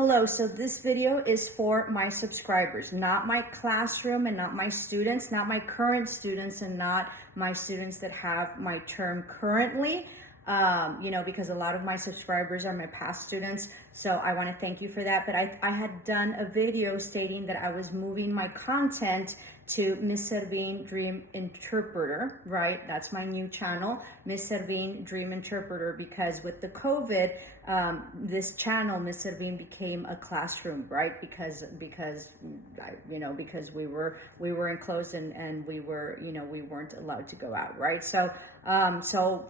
Hello, so this video is for my subscribers, not my classroom and not my students, not my current students and not my students that have my term currently. Because a lot of my subscribers are my past students. So I want to thank you for that. But I had done a video stating that I was moving my content to Ms.Servin Dream Interpreter, right? That's my new channel, Ms.Servin Dream Interpreter, because with the COVID, this channel, Ms.Servin, became a classroom, right? Because we were enclosed and we weren't allowed to go out, right? So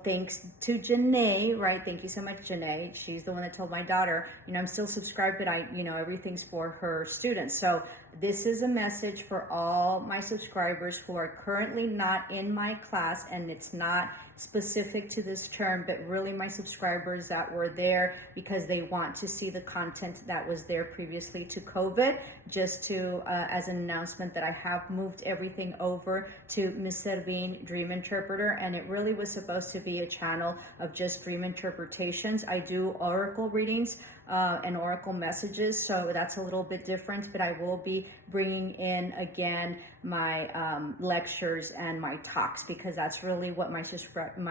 thanks to Janae, right? Thank you so much, Janae. She's the one that told my daughter, I'm still subscribed, but everything's for her students. So this is a message for all my subscribers who are currently not in my class, and it's not specific to this term, but really my subscribers that were there because they want to see the content that was there previously to COVID. Just to, as an announcement, that I have moved everything over to Ms.Servin Dream Interpreter, and it really was supposed to be a channel of just dream interpretations. I do oracle readings and oracle messages, so that's a little bit different, but I will be bringing in again my lectures and my talks, because that's really what my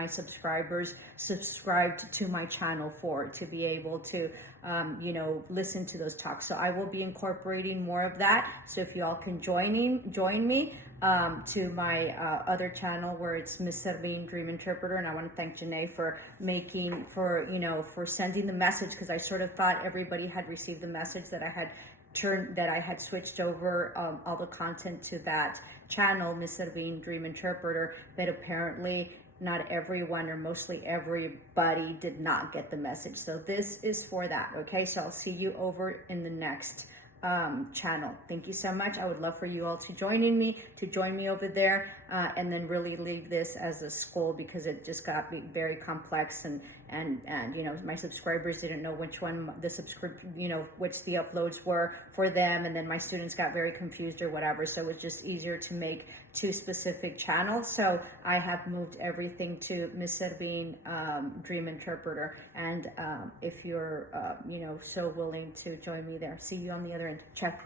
subscribers subscribed to my channel for, to be able to listen to those talks. So I will be incorporating more of that. So if you all can join me to my other channel where it's Ms.Servin Dream Interpreter. And I want to thank Janae for sending the message, because I sort of thought everybody had received the message that I had switched over all the content to that channel, Ms.Servin Dream Interpreter, but apparently not everyone, or mostly everybody, did not get the message. So this is for that, okay? So I'll see you over in the next channel. Thank you so much. I would love for you all to join me over there, and then really leave this as a school, because it just got very complex, and my subscribers didn't know which one which the uploads were for them, and then my students got very confused or whatever. So it was just easier to make two specific channels. So I have moved everything to Ms.Servin Dream Interpreter, and if you're so willing to join me there, see you on the other end. Check.